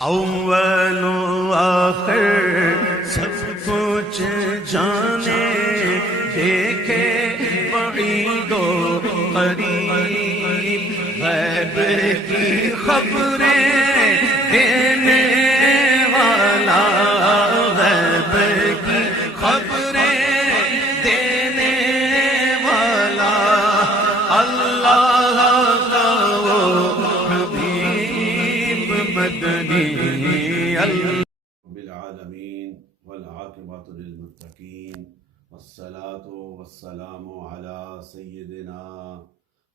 اول و آخر سب کچھ جانے، دیکھے بعید و قریب، غیب کی خبریں دینے والا، غیب کی خبریں دینے والا، اللہ کا وہ حبیب مدنی رب العالمین والعاقبۃ للمتقین، والصلاة والسلام علی سیدنا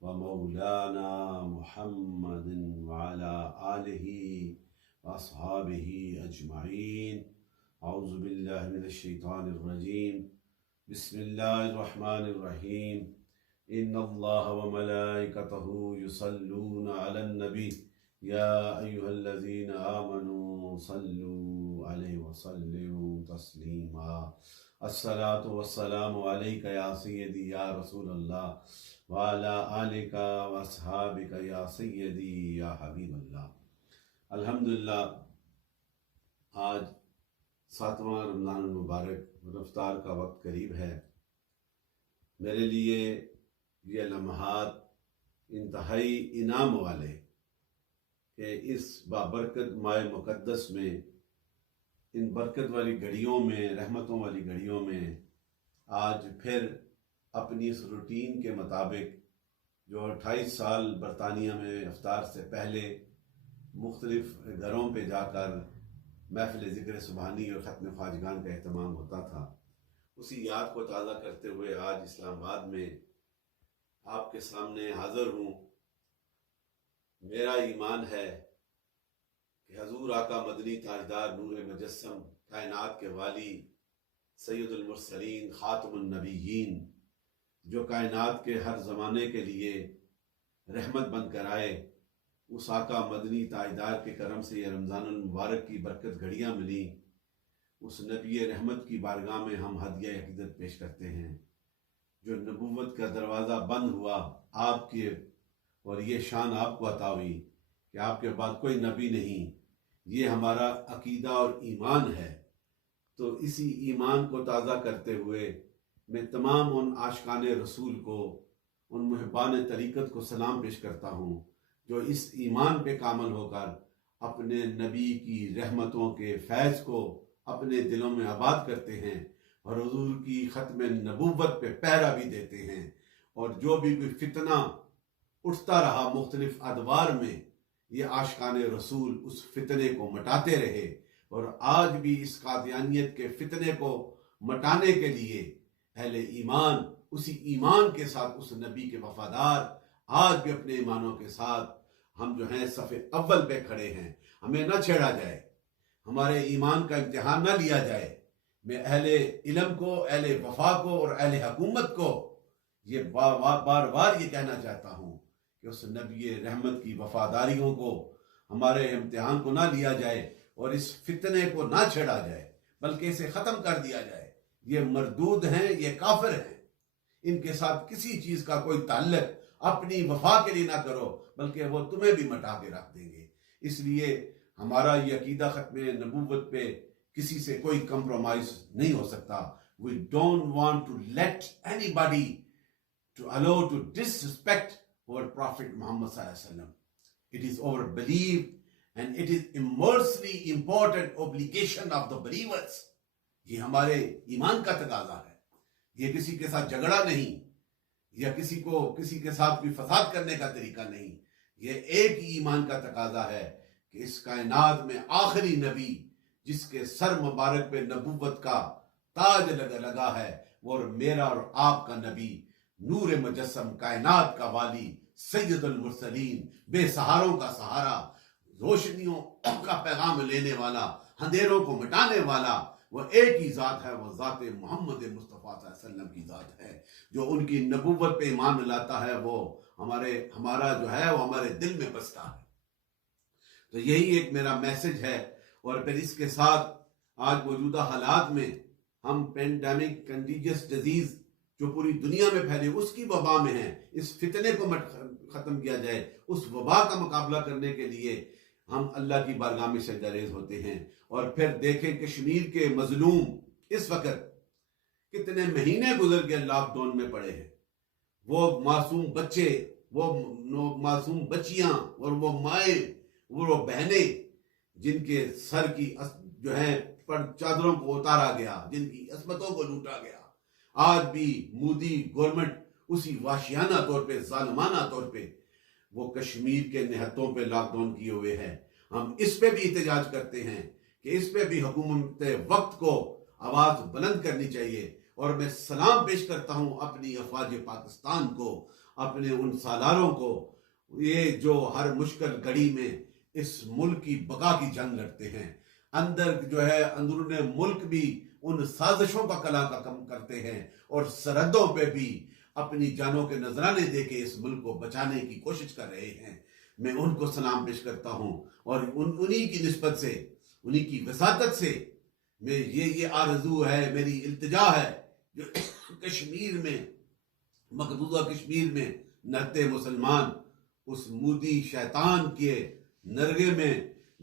ومولانا محمد وعلی آلہ واصحابہ اجمعین۔ اعوذ باللہ من الشیطان الرجیم، بسم اللہ الرحمن الرحیم۔ ان اللہ وملائکتہ یصلون علی النبی یا ایہا الذین آمنوا صلوا علیہ وسلموا تسلیما۔ الصلاۃ والسلام علیک یا سیدی یا رسول اللہ وعلی آلک واصحابک یا سیدی یا حبیب اللہ۔ الحمدللہ آج 7واں رمضان المبارک رفتار کا وقت قریب ہے۔ میرے لیے یہ لمحات انتہائی انعام والے کہ اس بابرکت ماہ مقدس میں، ان برکت والی گھڑیوں میں، رحمتوں والی گھڑیوں میں آج پھر اپنی اس روٹین کے مطابق جو 28 سال برطانیہ میں افطار سے پہلے مختلف گھروں پہ جا کر محفل ذکر سبحانی اور ختم خواجگان کا اہتمام ہوتا تھا، اسی یاد کو تازہ کرتے ہوئے آج اسلام آباد میں آپ کے سامنے حاضر ہوں۔ میرا ایمان ہے کہ حضور آقا مدنی تاجدار نور مجسم، کائنات کے والی، سید المرسلین، خاتم النبیین، جو کائنات کے ہر زمانے کے لیے رحمت بن کر آئے، اس آقا مدنی تاجدار کے کرم سے یہ رمضان المبارک کی برکت گھڑیاں ملی، اس نبی رحمت کی بارگاہ میں ہم ہدیہ عقیدت پیش کرتے ہیں۔ جو نبوت کا دروازہ بند ہوا آپ کے، اور یہ شان آپ کو عطا ہوئی کہ آپ کے بعد کوئی نبی نہیں، یہ ہمارا عقیدہ اور ایمان ہے۔ تو اسی ایمان کو تازہ کرتے ہوئے میں تمام ان عاشقان رسول کو، ان محبان طریقت کو سلام پیش کرتا ہوں جو اس ایمان پہ کامل ہو کر اپنے نبی کی رحمتوں کے فیض کو اپنے دلوں میں آباد کرتے ہیں اور حضور کی ختم نبوت پہ پہرا بھی دیتے ہیں۔ اور جو بھی کوئی فتنہ اٹھتا رہا مختلف ادوار میں، یہ عاشقان رسول اس فتنے کو مٹاتے رہے، اور آج بھی اس قادیانیت کے فتنے کو مٹانے کے لیے اہل ایمان اسی ایمان کے ساتھ، اس نبی کے وفادار، آج بھی اپنے ایمانوں کے ساتھ ہم جو ہیں صف اول پہ کھڑے ہیں۔ ہمیں نہ چھیڑا جائے، ہمارے ایمان کا امتحان نہ لیا جائے۔ میں اہل علم کو، اہل وفا کو اور اہل حکومت کو یہ بار بار یہ کہنا چاہتا ہوں کہ اس نبی رحمت کی وفاداریوں کو، ہمارے امتحان کو نہ لیا جائے اور اس فتنے کو نہ چھیڑا جائے، بلکہ اسے ختم کر دیا جائے۔ یہ مردود ہیں، یہ کافر ہیں، ان کے ساتھ کسی چیز کا کوئی تعلق اپنی وفا کے لیے نہ کرو، بلکہ وہ تمہیں بھی مٹا کے رکھ دیں گے۔ اس لیے ہمارا یہ عقیدہ ختم نبوت پہ کسی سے کوئی کمپرومائز نہیں ہو سکتا۔ We don't want to let anybody to allow to disrespect our Prophet Muhammad sallallahu alaihi wasallam. It is our belief and it is immensely important obligation of the believers. یہ ہمارے ایمان کا تقاضا ہے، یہ کسی کے ساتھ جھگڑا نہیں، یا کسی کے ساتھ بھی فساد کرنے کا طریقہ نہیں۔ یہ ایک ہی ایمان کا تقاضا ہے کہ اس کائنات میں آخری نبی جس کے سر مبارک پہ نبوت کا تاج لگا ہے، وہ میرا اور آپ کا نبی، نور مجسم، کائنات کا والی، سید المرسلین، بے سہاروں کا سہارا، روشنیوں کا پیغام لینے والا، اندھیروں کو مٹانے والا، وہ ایک ہی ذات ہے، وہ ذات محمد مصطفیٰ صلی اللہ علیہ وسلم کی ذات ہے۔ جو ان کی نبوت پہ ایمان لاتا ہے وہ ہمارا جو ہے وہ ہمارے دل میں بستا ہے۔ تو یہی ایک میرا میسج ہے۔ اور پھر اس کے ساتھ آج موجودہ حالات میں ہم پینڈیمک کنٹیجس ڈیزیز جو پوری دنیا میں پھیلے اس کی وبا میں ہیں، اس فتنے کو ختم کیا جائے، اس وبا کا مقابلہ کرنے کے لیے ہم اللہ کی بارگاہ میں سجدہ ریز ہوتے ہیں۔ اور پھر دیکھیں کشمیر کے مظلوم اس وقت کتنے مہینے گزر کے لاک ڈاؤن میں پڑے ہیں، وہ معصوم بچے، وہ معصوم بچیاں، اور وہ مائیں، وہ بہنیں جن کے سر کی جو ہے پر چادروں کو اتارا گیا، جن کی عصمتوں کو لوٹا گیا۔ آج بھی مودی گورنمنٹ اسی وحشیانہ طور پہ، ظالمانہ طور پہ وہ کشمیر کے نہتوں پہ لاک ڈاؤن کیے ہوئے ہیں۔ ہم اس پہ بھی احتجاج کرتے ہیں کہ اس پہ بھی حکومت وقت کو آواز بلند کرنی چاہیے۔ اور میں سلام پیش کرتا ہوں اپنی افواج پاکستان کو، اپنے ان سالاروں کو، یہ جو ہر مشکل گھڑی میں اس ملک کی بقا کی جنگ لڑتے ہیں، اندر جو ہے اندرون ملک بھی ان سازشوں کا کلا کا کم کرتے ہیں، اور سرحدوں پہ بھی اپنی جانوں کے نذرانے دے کے اس ملک کو بچانے کی کوشش کر رہے ہیں۔ میں ان کو سلام پیش کرتا ہوں، اور انہی کی نسبت سے، انہی کی وساطت سے میں یہ آرزو ہے، میری التجا ہے، جو کشمیر میں، مقبوضہ کشمیر میں نہتے مسلمان اس مودی شیطان کے نرغے میں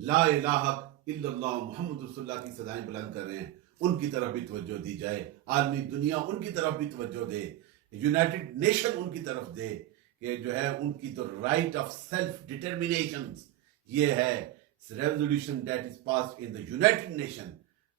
لا الہ الا اللہ محمد رسول اللہ کی صدائیں بلند کر رہے ہیں، ان کی طرف بھی توجہ دی جائے، عالمی دنیا ان کی طرف بھی توجہ دے، یونائٹڈ نیشن ان کی طرف دے کہ جو ہے ان کی تو رائٹ آف سیلف ڈٹرمینیشن، یہ ہے resolution that is passed in the United nation,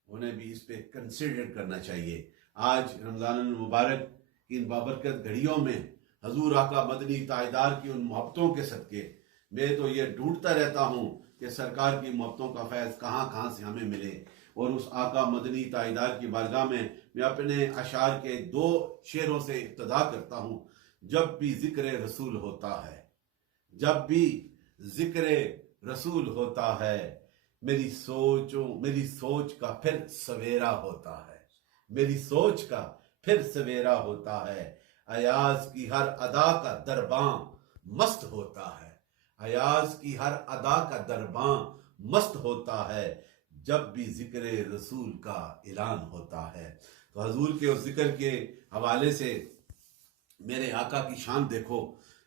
انہیں بھی اس پہ کنسیڈر کرنا چاہیے۔ آج رمضان المبارک کی ان بابرکت گھڑیوں میں حضور آقا مدنی تاجدار کی ان محبتوں کے صدقے میں تو یہ ڈھونڈتا رہتا ہوں کہ سرکار کی محبتوں کا فیض کہاں کہاں سے ہمیں ملے، اور اس آقا مدنی تاجدار کی بارگاہ میں اپنے اشعار کے 2 شعروں سے ابتدا کرتا ہوں۔ جب بھی ذکر رسول ہوتا ہے، جب بھی ذکر رسول ہوتا ہے، میری سوچ کا پھر سویرا ہوتا ہے، میری سوچ کا پھر سویرا ہوتا ہے، ایاز کی ہر ادا کا درباں مست ہوتا ہے، ایاز کی ہر ادا کا درباں مست ہوتا ہے، جب بھی ذکر رسول کا اعلان ہوتا ہے۔ تو حضور کے اس ذکر کے حوالے سے میرے آقا کی شان دیکھو،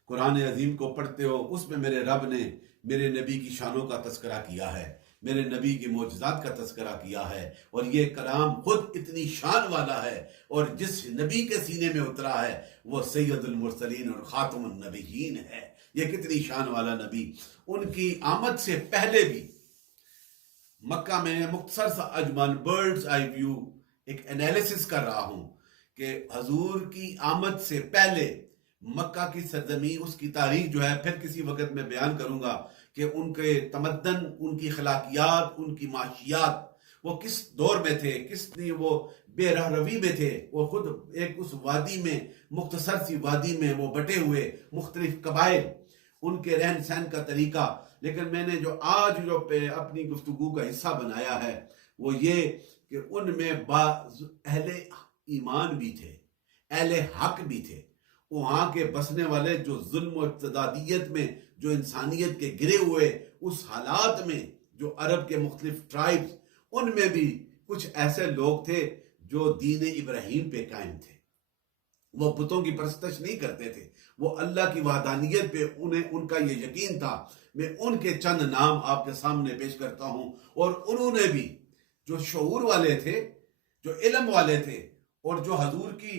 قرآن عظیم کو پڑھتے ہو، اس میں میرے رب نے میرے نبی کی شانوں کا تذکرہ کیا ہے، میرے نبی کی معجزات کا تذکرہ کیا ہے، اور یہ کلام خود اتنی شان والا ہے، اور جس نبی کے سینے میں اترا ہے وہ سید المرسلین اور خاتم النبیین ہے۔ یہ کتنی شان والا نبی، ان کی آمد سے پہلے بھی مکہ میں مختصر سا اجمل برڈز آئی ویو ایک انالیسس کر رہا ہوں کہ حضور کی آمد سے پہلے مکہ کی سرزمین، اس کی تاریخ جو ہے پھر کسی وقت میں بیان کروں گا کہ ان کے تمدن، ان کی اخلاقیات، ان کی معاشیات، وہ کس دور میں تھے، کس نے وہ بے راہ روی میں تھے۔ وہ خود ایک اس وادی میں، مختصر سی وادی میں وہ بٹے ہوئے مختلف قبائل، ان کے رہن سہن کا طریقہ۔ لیکن میں نے جو آج جو اپنی گفتگو کا حصہ بنایا ہے وہ یہ کہ ان میں بعض اہل ایمان بھی تھے، اہل حق بھی تھے، وہاں کے بسنے والے جو ظلم و اقتدادیت میں، جو انسانیت کے گرے ہوئے اس حالات میں، جو عرب کے مختلف ٹرائبز، ان میں بھی کچھ ایسے لوگ تھے جو دین ابراہیم پہ قائم تھے، وہ بتوں کی پرستش نہیں کرتے تھے، وہ اللہ کی وحدانیت پہ ان کا یہ یقین تھا۔ میں ان کے چند نام آپ کے سامنے پیش کرتا ہوں، اور انہوں نے بھی جو شعور والے تھے، جو علم والے تھے، اور جو حضور کی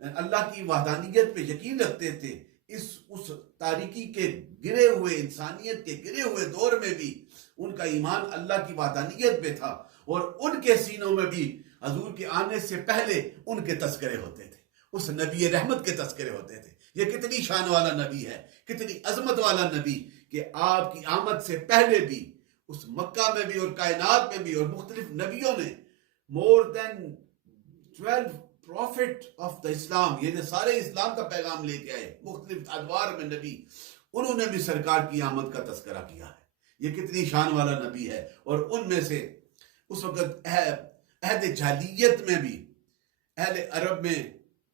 اللہ کی وحدانیت پہ یقین رکھتے تھے، اس تاریکی کے گرے ہوئے، انسانیت کے گرے ہوئے دور میں بھی ان کا ایمان اللہ کی وحدانیت پہ تھا، اور ان کے سینوں میں بھی حضور کے آنے سے پہلے ان کے تذکرے ہوتے تھے، اس نبی رحمت کے تذکرے ہوتے تھے۔ یہ کتنی شان والا نبی ہے، کتنی عظمت والا نبی کہ آپ کی آمد سے پہلے بھی اس مکہ میں بھی اور کائنات میں بھی اور مختلف نبیوں نے more than 12 prophet of the اسلام، یہ جو سارے اسلام کا پیغام لے کے آئے مختلف ادوار میں نبی، انہوں نے بھی سرکار کی آمد کا تذکرہ کیا ہے۔ یہ کتنی شان والا نبی ہے۔ اور ان میں سے اس وقت عہد جاہلیت میں بھی اہل عرب میں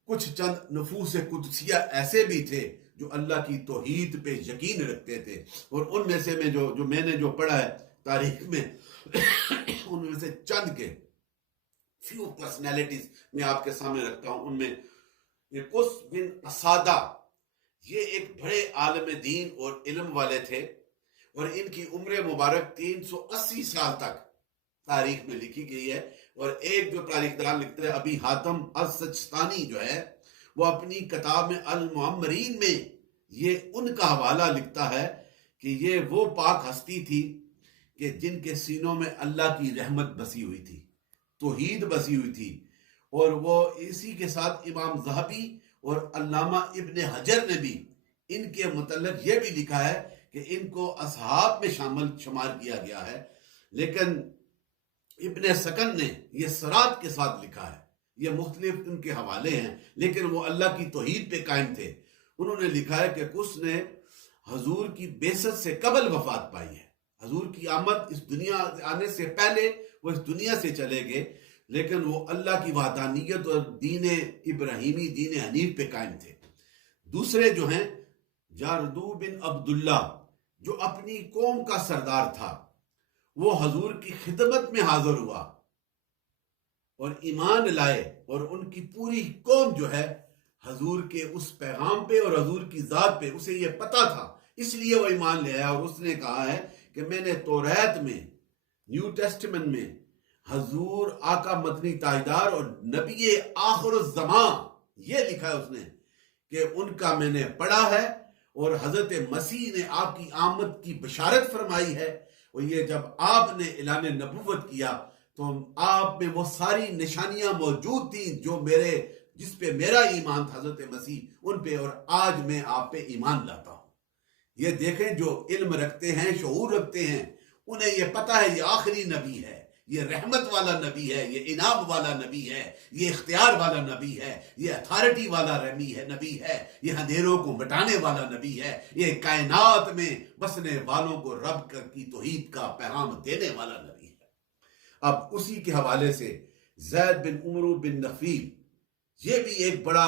کچھ چند نفوس قدسیہ ایسے بھی تھے جو اللہ کی توحید پہ یقین رکھتے تھے، اور ان میں سے میں نے جو پڑھا ہے تاریخ میں ان میں سے چند کے فیو پرسنالٹیز میں آپ کے سامنے رکھتا ہوں۔ ان میں قس بن اسادہ، یہ ایک بڑے عالم دین اور علم والے تھے، اور ان کی عمر مبارک 380 سال تک تاریخ میں لکھی گئی ہے. اور ایک جو تاریخ دان لکھتے ہیں ابی حاتم السجستانی جو ہے وہ اپنی کتاب میں المعمرین میں یہ ان کا حوالہ لکھتا ہے کہ یہ وہ پاک ہستی تھی کہ جن کے سینوں میں اللہ کی رحمت بسی ہوئی تھی، توحید بسی ہوئی تھی. اور وہ اسی کے ساتھ امام ذہبی اور علامہ ابن حجر نے بھی ان کے متعلق یہ بھی لکھا ہے کہ ان کو اصحاب میں شمار کیا گیا ہے. لیکن ابن سکن نے یہ سرات کے ساتھ لکھا ہے. یہ مختلف ان کے حوالے ہیں لیکن وہ اللہ کی توحید پہ قائم تھے. انہوں نے لکھا ہے کہ کچھ نے حضور کی بعثت سے قبل وفات پائی ہے. حضور کی آمد اس دنیا آنے سے پہلے وہ اس دنیا سے چلے گئے، لیکن وہ اللہ کی وحدانیت اور دین ابراہیمی، دین حنیف پہ قائم تھے. دوسرے جو ہیں جاردو بن عبداللہ جو اپنی قوم کا سردار تھا، وہ حضور کی خدمت میں حاضر ہوا اور ایمان لائے، اور ان کی پوری قوم جو ہے حضور کے اس پیغام پہ اور حضور کی ذات پہ اسے یہ پتا تھا، اس لیے وہ ایمان لے آیا. اور اس نے کہا ہے کہ میں نے توریت میں، نیو ٹیسٹمنٹ میں حضور آقا مدنی تاجدار اور نبی آخر الزمان یہ لکھا ہے اس نے کہ ان کا میں نے پڑھا ہے، اور حضرت مسیح نے آپ کی آمد کی بشارت فرمائی ہے. اور یہ جب آپ نے اعلان نبوت کیا تو آپ میں وہ ساری نشانیاں موجود تھیں جس پہ میرا ایمان تھا حضرت مسیح ان پہ، اور آج میں آپ پہ ایمان لاتا ہوں. یہ دیکھیں جو علم رکھتے ہیں، شعور رکھتے ہیں، انہیں یہ پتا ہے یہ آخری نبی ہے، یہ رحمت والا نبی ہے، یہ انعام والا نبی ہے، یہ اختیار والا نبی ہے، یہ اتھارٹی والا نبی ہے، یہ اندھیروں کو مٹانے والا نبی ہے، یہ کائنات میں بسنے والوں کو رب کی توحید کا پیغام دینے والا نبی ہے. اب اسی کے حوالے سے زید بن عمرو بن نفیل یہ بھی ایک بڑا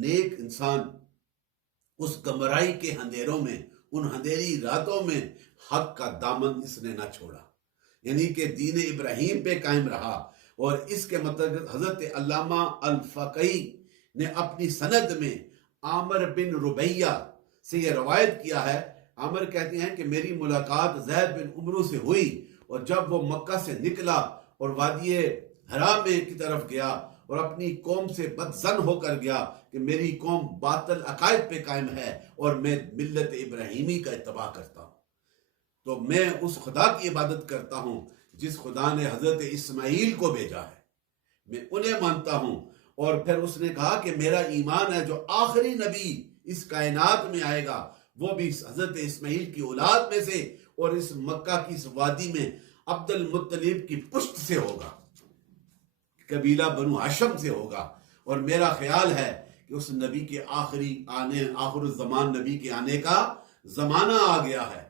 نیک انسان، اس گمراہی کے اندھیروں میں، ان اندھیری راتوں میں حق کا دامن اس نے نہ چھوڑا، یعنی کہ دین ابراہیم پہ قائم رہا. اور اس کے مطلب حضرت علامہ الفقی نے اپنی سند میں عامر بن ربیہ سے یہ روایت کیا ہے. عامر کہتے ہیں کہ میری ملاقات زید بن عمرو سے ہوئی، اور جب وہ مکہ سے نکلا اور وادی حرام کی طرف گیا اور اپنی قوم سے بدظن ہو کر گیا کہ میری قوم باطل عقائد پہ قائم ہے اور میں ملت ابراہیمی کا اتباع کرتا ہوں، تو میں اس خدا کی عبادت کرتا ہوں جس خدا نے حضرت اسماعیل کو بھیجا ہے، میں انہیں مانتا ہوں. اور پھر اس نے کہا کہ میرا ایمان ہے جو آخری نبی اس کائنات میں آئے گا وہ بھی حضرت اسماعیل کی اولاد میں سے اور اس مکہ کی اس وادی میں عبد المطلب کی پشت سے ہوگا، قبیلہ بنو ہاشم سے ہوگا. اور میرا خیال ہے کہ اس نبی کے آخر الزمان نبی کے آنے کا زمانہ آ گیا ہے.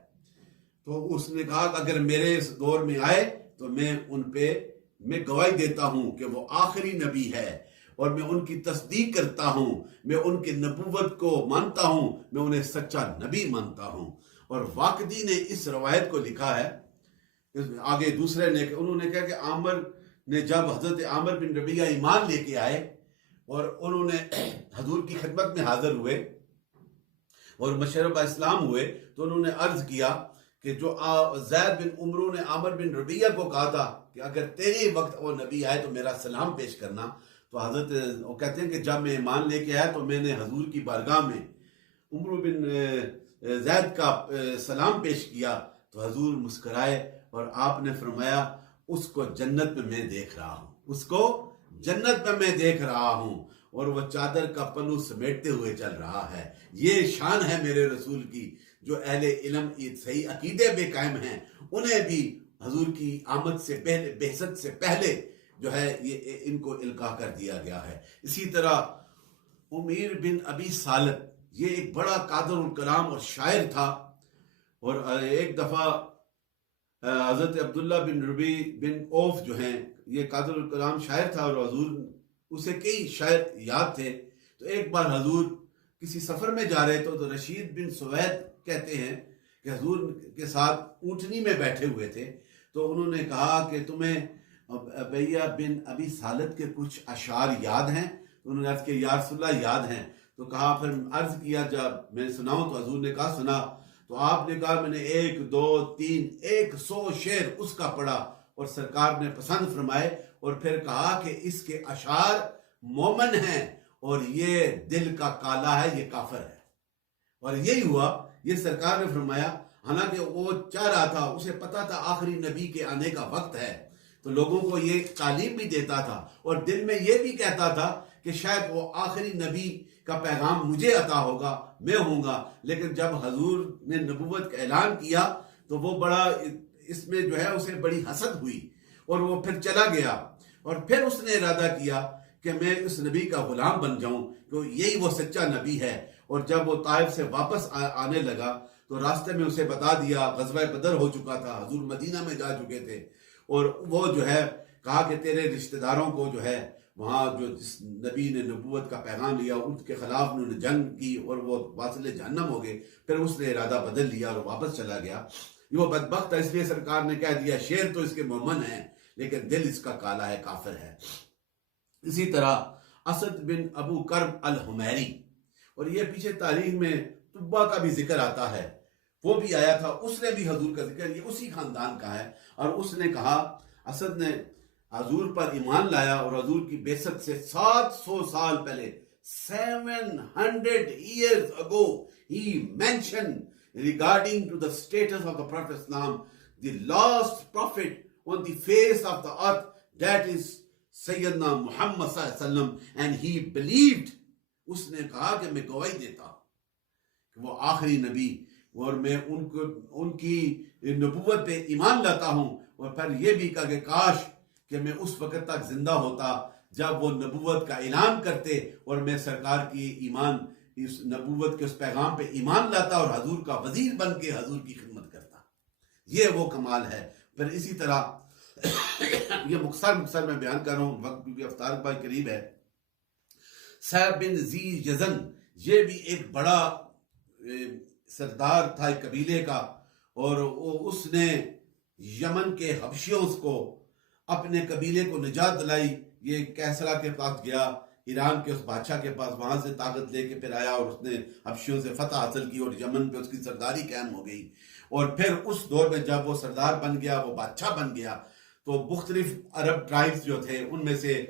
تو اس نے کہا کہ اگر میرے اس دور میں آئے تو میں ان پہ میں گواہی دیتا ہوں کہ وہ آخری نبی ہے، اور میں ان کی تصدیق کرتا ہوں، میں ان کی نبوت کو مانتا ہوں، میں انہیں سچا نبی مانتا ہوں. اور واقدی نے اس روایت کو لکھا ہے. آگے دوسرے نے انہوں نے کہا کہ عامر نے جب حضرت عامر بن ربیہ ایمان لے کے آئے اور انہوں نے حضور کی خدمت میں حاضر ہوئے اور مشرب اسلام ہوئے، تو انہوں نے عرض کیا کہ جو زید بن عمرو نے عامر بن ربیہ کو کہا تھا کہ اگر تیرے وقت وہ نبی آئے تو میرا سلام پیش کرنا، تو حضرت وہ کہتے ہیں کہ جب میں ایمان لے کے آیا تو میں نے حضور کی بارگاہ میں عمرو بن زید کا سلام پیش کیا تو حضور مسکرائے اور آپ نے فرمایا اس کو جنت میں میں دیکھ رہا ہوں، اس کو جنت میں میں دیکھ رہا ہوں، اور وہ چادر کا پلو سمیٹتے ہوئے چل رہا ہے. یہ شان ہے میرے رسول کی. جو اہل علم صحیح عقیدے پہ قائم ہیں انہیں بھی حضور کی آمد سے پہلے، بعثت سے پہلے جو ہے یہ ان کو القاء کر دیا گیا ہے. اسی طرح امیر بن ابی سالت یہ ایک بڑا قادر الکلام اور شاعر تھا، اور ایک دفعہ حضرت عبداللہ بن ربی بن اوف جو ہیں یہ قادر الکلام شاعر تھا، اور حضور اسے کئی شاعر یاد تھے. تو ایک بار حضور کسی سفر میں جا رہے تو رشید بن سوید کہتے ہیں کہ حضور کے ساتھ اونٹنی میں بیٹھے ہوئے تھے، تو انہوں نے کہا کہ تمہیں ابیہ بن ابی سالت کے کچھ اشعار یاد ہیں؟ تو انہوں نے عرض کیا یا رسول اللہ یاد ہیں. تو کہا، پھر عرض کیا جب میں سناؤں؟ تو حضور نے کہا سنا. تو آپ نے کہا میں نے 1 2 3 100 شعر اس کا پڑھا اور سرکار نے پسند فرمائے اور پھر کہا کہ اس کے اشعار مومن ہیں اور یہ دل کا کالا ہے، یہ کافر ہے۔ اور یہی ہوا، یہ سرکار نے فرمایا، حالانکہ وہ چاہ رہا تھا، اسے پتا تھا آخری نبی کے آنے کا وقت ہے، تو لوگوں کو یہ تعلیم بھی دیتا تھا اور دل میں یہ بھی کہتا تھا کہ شاید وہ آخری نبی کا پیغام مجھے عطا ہوگا، میں ہوں گا۔ لیکن جب حضور نے نبوت کا اعلان کیا تو وہ بڑا اس میں جو ہے اسے بڑی حسد ہوئی اور وہ پھر چلا گیا، اور پھر اس نے ارادہ کیا کہ میں اس نبی کا غلام بن جاؤں، تو یہی وہ سچا نبی ہے۔ اور جب وہ طائف سے واپس آنے لگا تو راستے میں اسے بتا دیا، غزوہ بدر ہو چکا تھا، حضور مدینہ میں جا چکے تھے، اور وہ جو ہے کہا کہ تیرے رشتہ داروں کو جو ہے وہاں جو جس نبی نے نبوت کا پیغام لیا ان کے خلاف انہوں نے جنگ کی اور وہ واصل جہنم ہو گئے۔ پھر اس نے ارادہ بدل لیا اور واپس چلا گیا۔ وہ بدبخت ہے، اس لیے سرکار نے کہہ دیا شعر تو اس کے مومن ہیں لیکن دل اس کا کالا ہے، کافر ہے۔ اسی طرح اسد بن ابو کرب الحمیری، اور یہ پیچھے تاریخ میں تبا کا بھی ذکر آتا ہے، وہ بھی آیا تھا، اس نے بھی حضور کا ذکر، یہ اسی خاندان کا ہے، اور اس نے کہا، اسد نے حضور پر ایمان لایا اور حضور کی بعثت سے 700 سال پہلے 700 years ago he mentioned regarding to the status of the Prophet Islam, the last prophet on the face of the earth, that is Sayyidina Muhammad sallallahu alaihi wasallam, and he believed، اس نے کہا کہ میں گواہی دیتا کہ وہ آخری نبی اور میں ان کی نبوت پہ ایمان لاتا ہوں، اور پھر یہ بھی کہا کہ کاش کہ میں اس وقت تک زندہ ہوتا جب وہ نبوت کا اعلان کرتے اور میں سرکار کی ایمان، اس نبوت کے اس پیغام پہ ایمان لاتا اور حضور کا وزیر بن کے حضور کی خدمت کرتا۔ یہ وہ کمال ہے۔ پھر اسی طرح یہ مختصر میں بیان کر رہا ہوں، وقت کیونکہ افطار بھائی قریب ہے۔ صاحب بن ذی یزن، یہ بھی ایک بڑا سردار تھا ایک قبیلے کا، اور اس نے یمن کے حبشیوں کو اپنے قبیلے کو نجات دلائی۔ یہ کیسرا کے پاس گیا، ایران کے اس بادشاہ کے پاس، وہاں سے طاقت لے کے پھر آیا اور اس نے حبشیوں سے فتح حاصل کی اور یمن پہ اس کی سرداری قائم ہو گئی۔ اور پھر اس دور میں جب وہ سردار بن گیا، وہ بادشاہ بن گیا، تو مختلف عرب ٹرائبز جو تھے ان میں سے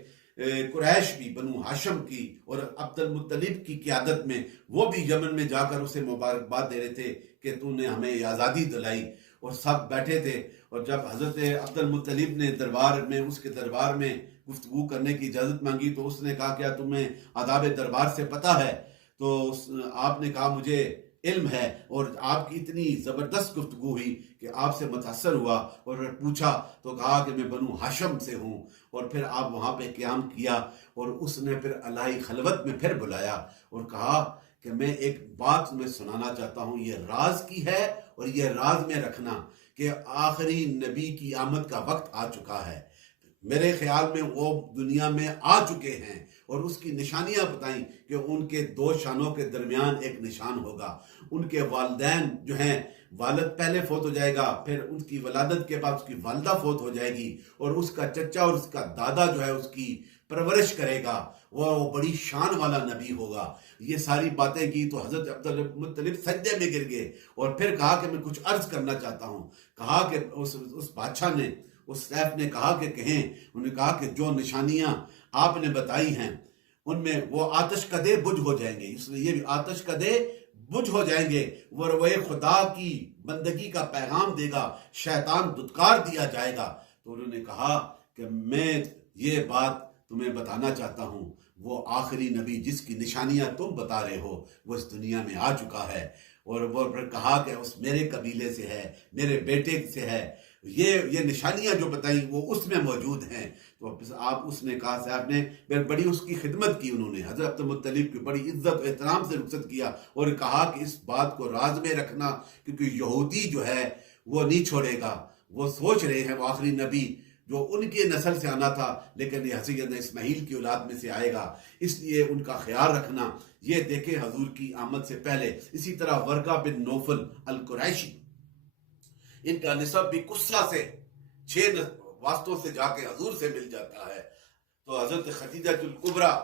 قریش بھی، بنو ہاشم کی اور عبد المطلب کی قیادت میں، وہ بھی یمن میں جا کر اسے مبارکباد دے رہے تھے کہ تو نے ہمیں آزادی دلائی، اور سب بیٹھے تھے۔ اور جب حضرت عبد المطلب نے دربار میں، اس کے دربار میں گفتگو کرنے کی اجازت مانگی تو اس نے کہا کیا تمہیں آداب دربار سے پتہ ہے؟ تو آپ نے کہا مجھے علم ہے، اور آپ کی اتنی زبردست گفتگو ہوئی کہ آپ سے متاثر ہوا، اور پوچھا تو کہا کہ میں بنو ہاشم سے ہوں، اور پھر آپ وہاں پہ قیام کیا، اور اس نے پھر الہی خلوت میں پھر بلایا اور کہا کہ میں ایک بات تمہیں سنانا چاہتا ہوں، یہ راز کی ہے اور یہ راز میں رکھنا کہ آخری نبی کی آمد کا وقت آ چکا ہے، میرے خیال میں وہ دنیا میں آ چکے ہیں، اور اس کی نشانیاں بتائیں کہ ان کے 2 شانوں کے درمیان ایک نشان ہوگا، ان کے والدین جو ہیں، والد پہلے فوت ہو جائے گا، پھر ان کی ولادت کے بعد اس کی والدہ فوت ہو جائے گی، اور اس کا چچا اور اس کا دادا جو ہے اس کی پرورش کرے گا، وہ بڑی شان والا نبی ہوگا۔ یہ ساری باتیں کی تو حضرت عبد المطلب سجدے میں گر گئے، اور پھر کہا کہ میں کچھ عرض کرنا چاہتا ہوں۔ کہا کہ اس بادشاہ نے، اس سیف نے کہا کہ کہیں، انہوں نے کہا کہ جو نشانیاں آپ نے بتائی ہیں ان میں وہ آتش کدے بجھ ہو جائیں گے، اس لیے یہ بھی آتش کدے بجھ ہو جائیں گے، وہ خدا کی بندگی کا پیغام دے گا، شیطان دھتکار دیا جائے گا۔ تو انہوں نے کہا کہ میں یہ بات تمہیں بتانا چاہتا ہوں، وہ آخری نبی جس کی نشانیاں تم بتا رہے ہو وہ اس دنیا میں آ چکا ہے، اور وہ پھر کہا کہ اس میرے قبیلے سے ہے، میرے بیٹے سے ہے، یہ نشانیاں جو بتائیں وہ اس میں موجود ہیں۔ تو آپ اس نے کہا، صاحب نے بڑی اس کی خدمت کی، انہوں نے حضرت عبد المطلب کی بڑی عزت و احترام سے رخصت کیا اور کہا کہ اس بات کو راز میں رکھنا، کیونکہ یہودی جو ہے وہ نہیں چھوڑے گا، وہ سوچ رہے ہیں وہ آخری نبی جو ان کے نسل سے آنا تھا لیکن یہ حضرت اسماعیل کی اولاد میں سے آئے گا، اس لیے ان کا خیال رکھنا۔ یہ دیکھیں حضور کی آمد سے پہلے۔ اسی طرح ورقہ بن نوفل القریشی، ان کا نسب بھی قصہ سے 6 واسطوں سے جا کے حضور سے مل جاتا ہے۔ تو حضرت خدیجہ الکبریٰ،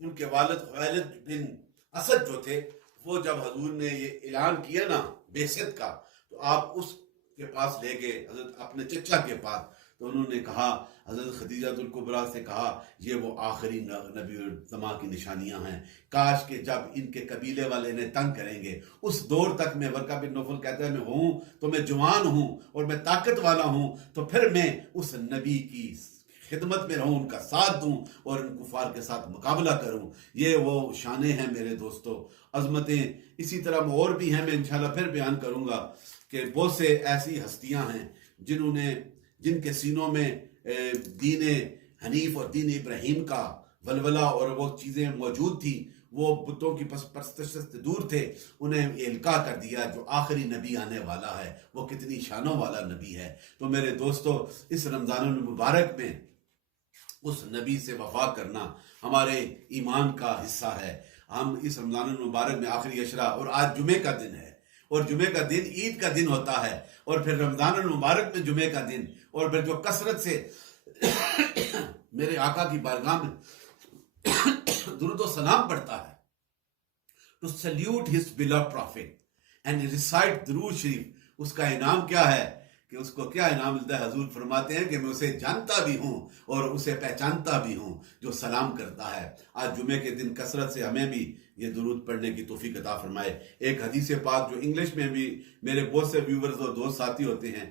ان کے والد خالد بن اسد جو تھے، وہ جب حضور نے یہ اعلان کیا نا بعثت کا، تو آپ اس کے پاس لے گئے حضرت اپنے چچا کے پاس، تو انہوں نے کہا، حضرت خدیجہ الکبریٰ سے کہا یہ وہ آخری نبی الزما کی نشانیاں ہیں، کاش کہ جب ان کے قبیلے والے انہیں تنگ کریں گے اس دور تک میں، ورقہ بن نوفل کہتا ہے میں ہوں تو میں جوان ہوں اور میں طاقت والا ہوں، تو پھر میں اس نبی کی خدمت میں رہوں، ان کا ساتھ دوں اور ان کفار کے ساتھ مقابلہ کروں۔ یہ وہ شانیں ہیں میرے دوستو، عظمتیں اسی طرح اور بھی ہیں، میں انشاءاللہ پھر بیان کروں گا کہ بہت سے ایسی ہستیاں ہیں جن کے سینوں میں دین حنیف اور دین ابراہیم کا ولولہ اور وہ چیزیں موجود تھی، وہ بتوں کی پرستش سے دور تھے، انہیں القاء کر دیا جو آخری نبی آنے والا ہے، وہ کتنی شانوں والا نبی ہے۔ تو میرے دوستو، اس رمضان المبارک میں اس نبی سے وفا کرنا ہمارے ایمان کا حصہ ہے۔ ہم اس رمضان المبارک میں آخری عشرہ، اور آج جمعے کا دن ہے، اور جمعے کا دن عید کا دن ہوتا ہے، اور پھر رمضان المبارک میں جمعے کا دن، اور پھر جو کثرت سے میرے آقا کی بارگاہ میں درود و سلام پڑھتا ہے، to salute his beloved prophet and recite درود شریف، اس کا انعام کیا ہے کہ اس کو کیا انعام ملتا ہے؟ حضور فرماتے ہیں کہ میں اسے جانتا بھی ہوں اور اسے پہچانتا بھی ہوں جو سلام کرتا ہے۔ آج جمعے کے دن کثرت سے ہمیں بھی یہ درود پڑھنے کی توفیق عطا فرمائے۔ ایک حدیث پاک جو انگلش میں بھی میرے بہت سے ویورز اور دوست ساتھی ہوتے ہیں،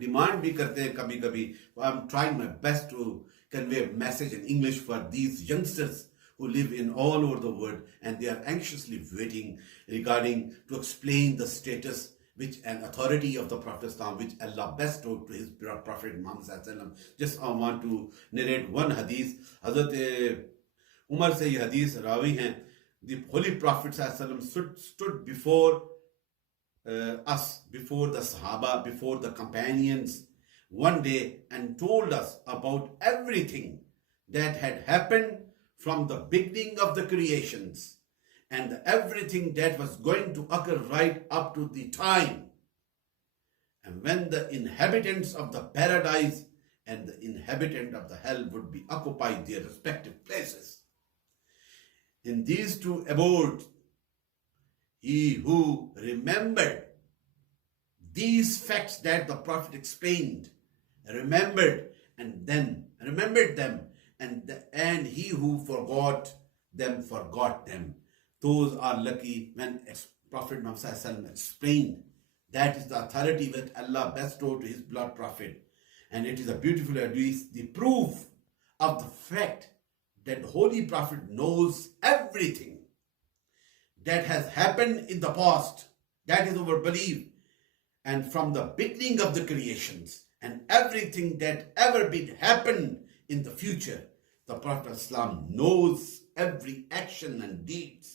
ڈیمانڈ بھی کرتے ہیں کبھی کبھی، I'm trying my best to convey a message in English for these youngsters who live in all over the world, and they are anxiously waiting regarding to explain the status which an authority of the Prophet Islam, which Allah bestowed to his Prophet Muhammad Sallallahu Alaihi Wasallam. Just I want to narrate one hadith. Hazrat Umar سے یہ حدیث راوی ہیں، the Holy Prophet Sallallahu Alaihi Wasallam stood before us, before the Sahaba, before the companions one day and told us about everything that had happened from the beginning of the creations and everything that was going to occur right up to the time and when the inhabitants of the paradise and the inhabitant of the hell would be occupied their respective places. In these two abodes, he who remembered these facts that the Prophet explained, remembered them, and he who forgot them. Those are lucky. When Prophet Muhammad Sallallahu Alaihi Wasallam explained, that is the authority that Allah bestowed to his beloved Prophet. And it is a beautiful hadith, the proof of the fact that the Holy Prophet knows everything that has happened in the past. That is our belief. And from the beginning of the creations and everything that ever been happened in the future, the Prophet Islam knows every action and deeds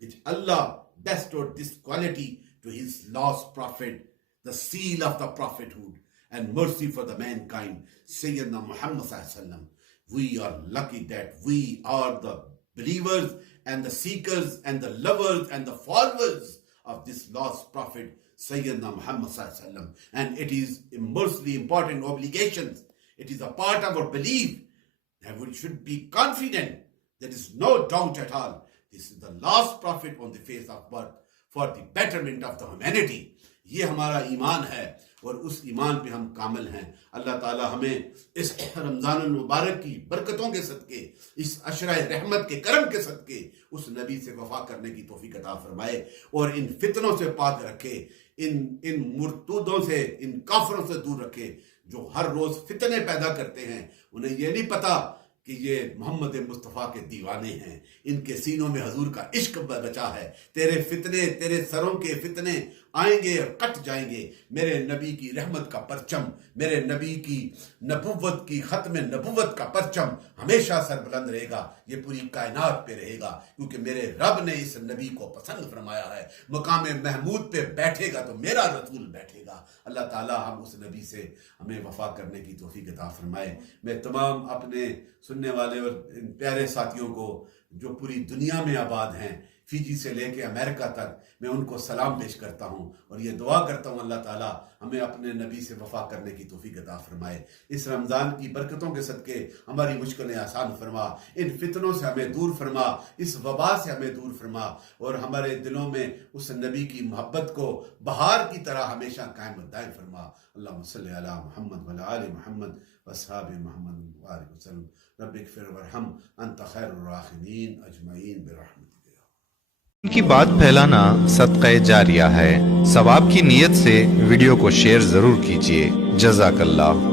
which Allah bestowed this quality to his last prophet, the seal of the prophethood and mercy for the mankind, Sayyidina Muhammad Sallallahu Alaihi Wasallam. We are lucky that we are the believers and the seekers and the lovers and the followers of this last prophet, Sayyidina Muhammad Sallallahu Alaihi Wasallam. And it is immensely important obligations. It is a part of our belief that we should be confident. There is no doubt at all. This is the last prophet on the face of earth for the betterment of the humanity. یہ ہمارا ایمان ہے اور اس ایمان پہ ہم کامل ہیں۔ اللہ تعالی ہمیں اس رمضان المبارک کی برکتوں کے صدقے، اس عشرہ رحمت کے کرم کے صدقے اس نبی سے وفا کرنے کی توفیق عطا فرمائے اور ان فتنوں سے پاک رکھے، ان مرتدوں سے، ان کافروں سے دور رکھے جو ہر روز فتنے پیدا کرتے ہیں۔ انہیں یہ نہیں پتا کہ یہ محمد مصطفیٰ کے دیوانے ہیں، ان کے سینوں میں حضور کا عشق بچا ہے۔ تیرے فتنے، تیرے سروں کے فتنے آئیں گے اور کٹ جائیں گے، میرے نبی کی رحمت کا پرچم، میرے نبی کی نبوت کی ختم نبوت کا پرچم ہمیشہ سربلند رہے گا، یہ پوری کائنات پہ رہے گا، کیونکہ میرے رب نے اس نبی کو پسند فرمایا ہے۔ مقام محمود پہ بیٹھے گا تو میرا رسول بیٹھے گا۔ اللہ تعالی ہم اس نبی سے ہمیں وفا کرنے کی توفیق عطا فرمائے۔ میں تمام اپنے سننے والے اور ان پیارے ساتھیوں کو جو پوری دنیا میں آباد ہیں، فیجی سے لے کے امریکہ تک میں ان کو سلام پیش کرتا ہوں اور یہ دعا کرتا ہوں اللہ تعالیٰ ہمیں اپنے نبی سے وفا کرنے کی توفیق عطا فرمائے. اس رمضان کی برکتوں کے صدقے ہماری مشکلیں آسان فرما، ان فتنوں سے ہمیں دور فرما، اس وبا سے ہمیں دور فرما، اور ہمارے دلوں میں اس نبی کی محبت کو بہار کی طرح ہمیشہ قائم و دائم فرما. اللہم صلی علی محمد وعلی آل محمد واصحاب محمد وآلہ وسلم. رب اغفر وارحم انت خیر الراحمین اجمعین برحمتک. ان کی بات پھیلانا صدقہ جاریہ ہے. ثواب کی نیت سے ویڈیو کو شیئر ضرور کیجیے. جزاک اللہ.